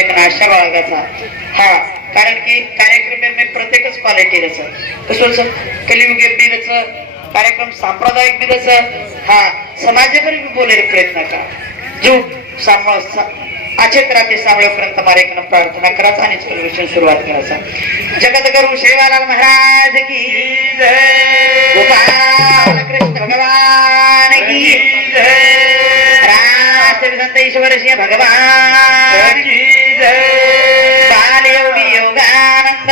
एक अशा बाळगायचा. हा कारण की कार्यक्रम में प्रत्येकच क्वालिटी रच कसं असं कलियुगे बी रच कार्यक्रम सांप्रदायिक बी रच हा समाजावर बी बोलायला प्रयत्न करा. जो सामोर अचेत राहते सावळेपर्यंत तुम्हाला प्रार्थना करायचा आणि सर्वेक्षण सुरुवात करायचा. जगत गुरु शेवालाल महाराज की गोपाल कृष्ण भगवान की राष्ट्र संत ईश्वर श्री भगवान की ജയ ബാലയോഗി യോഗാനന്ദ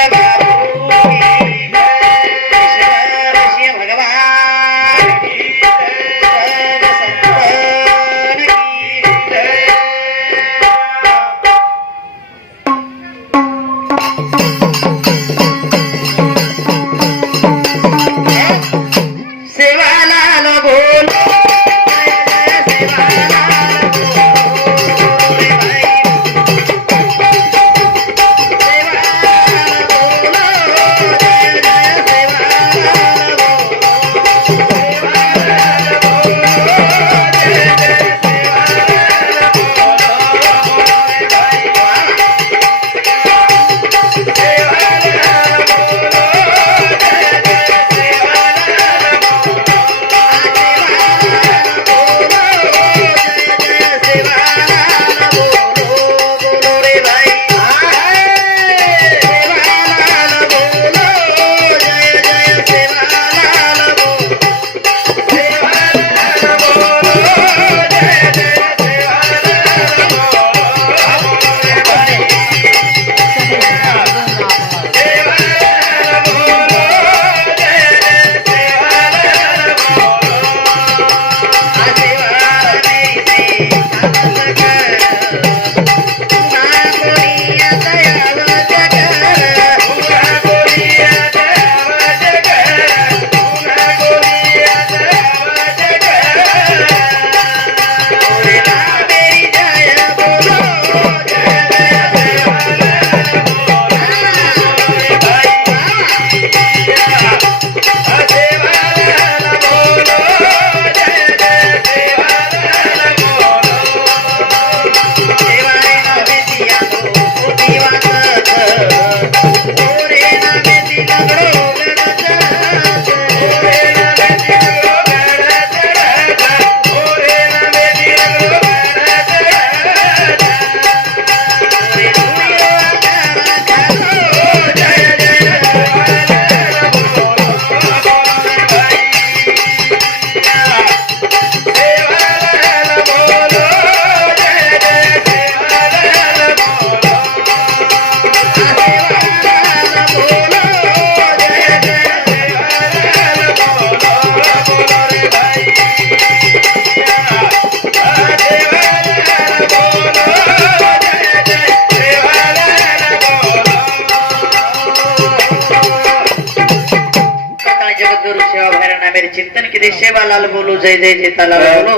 सेवा लाल बोलो जय जय जय लाल बोलो.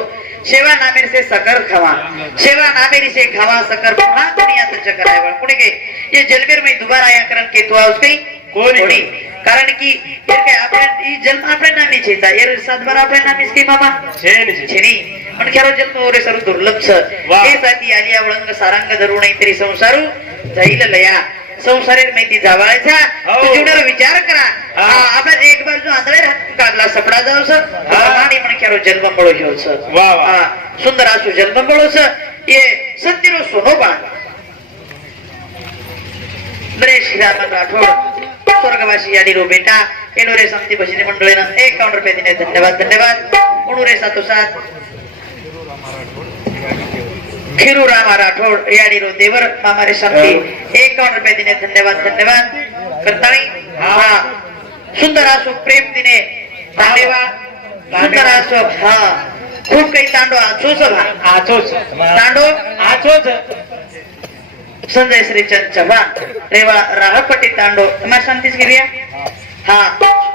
सेवा नामेर से सकर खवा. सेवा नामेरी से खवा सकर पुन्हा दुनिया चक्कर आहे बळ. पुढे काय? ये जलबेर में दोबारा या करण के तो काही? कोणी? कोणी. कारण की ये काय आपल्या ई जन्म नामी छेता ये सातबार आपल्या नामीच की मामा छेनी पण खेरो जन्म ओरे सर. हे साथी आली आवळंग सारंग धरू नाही तरी संसारू. जाईल लया. संसारीत माहिती जावायचा. हो. जीवनावर विचार करा. आपण एक बाजू आंधळे काढला सपडा जाऊस आणि म्हण खेरो जन्म पळो घेऊस वा, वा. सुंदर असू जन्म पळोस. ये सत्य सोनो बा बरे श्रीराम राठोड. स्वर्गवासी आणि रो बेटा. एनोरे संती भजनी मंडळीनं एकावन्न रुपये दिले. धन्यवाद धन्यवाद. उणुरे सातो खिरू रामा राठोड याडी रो देवर मामारे शांती एकावन्न रुपये दिने धन्यवाद धन्यवाद. करताळी हा. सुंदर असो प्रेम दिने तांडेवा. सुंदर असो हा. खूप काही तांडो आचोच आचोच तांडो आचोच संजय श्रीचंद चव्हाण. रेवा राहपट्टी तांडो तुम्हाला शांतीच गिरिया हा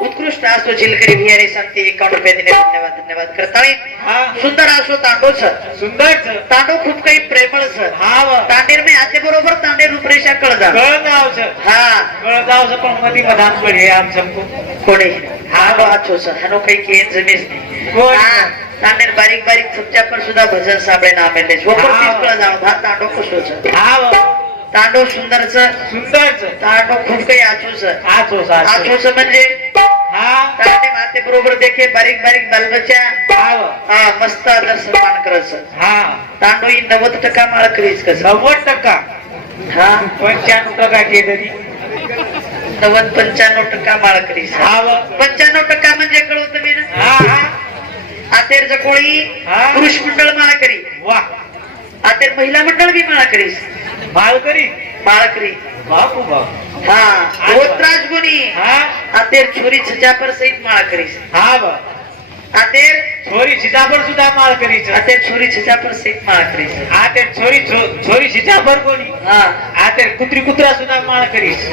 उत्कृष्ट असो झिलकरी भियारे शांती एकावन्न रुपये दिले धन्यवाद धन्यवाद. करताळी हा. सुंदर असो तांडोच सुंदर तांडो खूप काही प्रेमळच हा व. तांडेर मी आते बरोबर तांडे रूपरेषा कळजा कळदावच हा. कळदावच पण मधी मधान आमचं कोणी? हा वाचोस हानो काही केन जमीस? हा, तांडेर बारीक बारीक तुमच्या पण सुद्धा भजन साबळे ना मेले वो. हा. पण कळ जाणं भात तांडो कसोच हा व. तांडव सुंदरच. सुंदरच. तांडव खूप काही आचूच आचोच आचोच आचूच म्हणजे? हा. तांडे माते बरोबर देखे बारीक बारीक बालबच्चा हाव हा मस्त आदर सन्मान करत हा. तांडव ही नव्वद टक्का माळ करीच कस नव्वद टक्का? हा. पंच्याण्णव टक्का केली नव्वद पंच्याण्णव टक्का माळ करीस हाव पंच्याण्णव टक्का म्हणजे कळवत मी ना? हा हा. आतेर कोळी हा. पुरुष मंडळ माळा करी वा. आतेर महिला मंडळ बी माळा करीस मालकरी माळा करी बापू बाप हा रोत्राज गुणी हा आतेर छोरी छजापर सहित माळा करीस हा बा आतेर छोरी सीताफळ सुद्धा मालकरीच आतेर छोरी छजापर सहित माळा करीस आते छोरी छो- छोरी सीताफळ कोणी हा आते कुत्री कुत्रा सुद्धा मालकरीच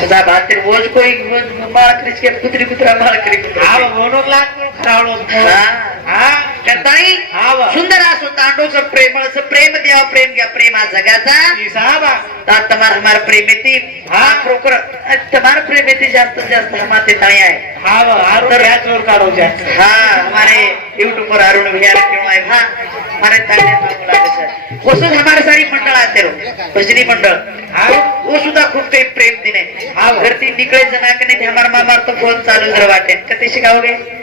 तुझा भातेर वोज कोई वोज माळा करीस के कुत्री कुत्रा माळा करी हा बा, म्हणून लहान मुलं खरावलो हा हा करताई हा. सुंदर असो तांडवचं प्रेमळचं प्रेम द्यावा प्रेम घ्या प्रेम हा जगाचा. तुम्हारा हमारा प्रेम येते हा. खरोखर तुम्हारा प्रेम येते जास्त जास्त हमारे ताई आहे. हा हाँ हमारे यूट्यूब पर अरुण भैया क्यों आए हाँ हमारे ताने मांगू लागे सर. वो सुद्धा हमारे सारी मंडळ आते भजनी मंडळ. हा. वो सुद्धा खूप काही प्रेम दिने. हा. घरती निकळे जना कने ते हमारा मामा तो फोन चालू जर वाटे कते शिकाओगे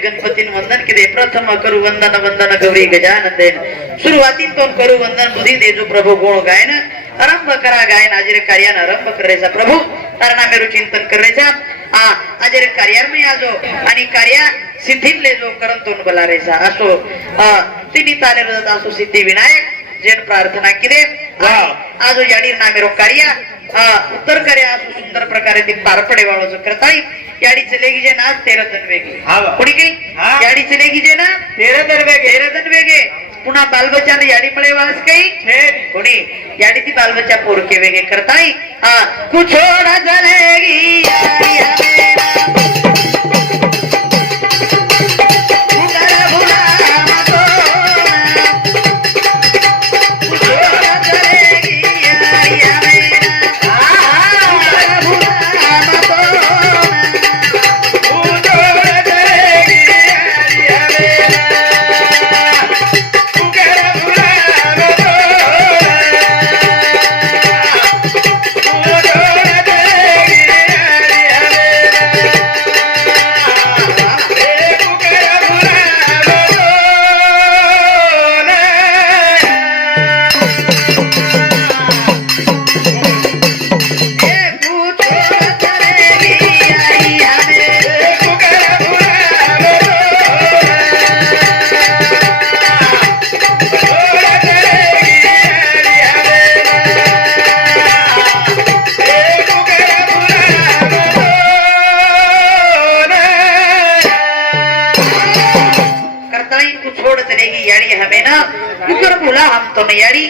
शब्देर में गणपती वंदन किदे प्रथम करू वंदन वंदन गौरी गजानन देन सुरुवातीतून करू वंदन बुधी देजो प्रभु गुण गायन. आरंभ करा गायन आजरे कार्यान आरंभ करायचा प्रभू. तारणा मेरू चिंतन करायचा आ आजरे कार्यार में आजो. आणि कार्या करंतून बोलारेचा. असो आ, तिनी ताले रजत असो सिद्धी विनायक. जेन प्रार्थना किदे वा. आजो याडीर नामेरो कार्य. उत्तर करे आज सुंदर प्रकारे ते पार पडे बाळाचं करताय याडी चलेगी जे ना तेरा जण वेगे कोणी काही याडी चलेगी जे ना तेरा जण वेगे तेरा जण वेगळे. पुन्हा बालबच्चाने याडी मळे वास काही? कोणी? याडी ती बालबच्चा पोरके वेगे करताय हा कुछोडा चलेगी को छोड़ चलेगी यारी हमें ना कुकर भूला हम तो नहीं यारी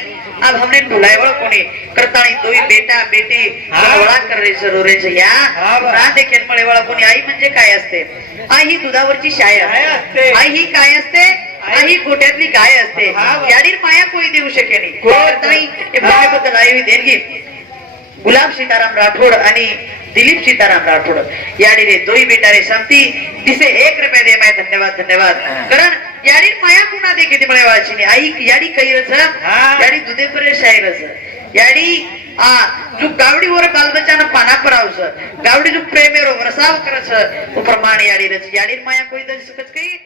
अब हमने भुलाए वाला कोने करताई दो ही बेटा बेटी. गोळा कर रे सरोरे से या हा बा. ना देखील मळे वाला कोणी आई म्हणजे काय असते आई ही दुधावरची शाय असते. आई ही काय असते आई ही गोट्यातली गाय असते. याडीर माया कोई देऊ शके नाही कोण? करताई हे बद्दल आई देणगी गुलाब सीताराम राठोड आणि दिलीप सीताराम राठोड याडी रे दोई बेटा रे शांती दिसे एक रुपये दे माय धन्यवाद धन्यवाद कारण याडी माया कुणा दे किती मळे वाचिनी. आई याडी कैरच हा. याडी दुधे परे शायरच याडी आ जो गावडीवर बालबच्चानं पाना परावस गावडी जो प्रेमेरो वरसाव करस तो प्रमाण याडी रच याडी माया कोई दस सकच काही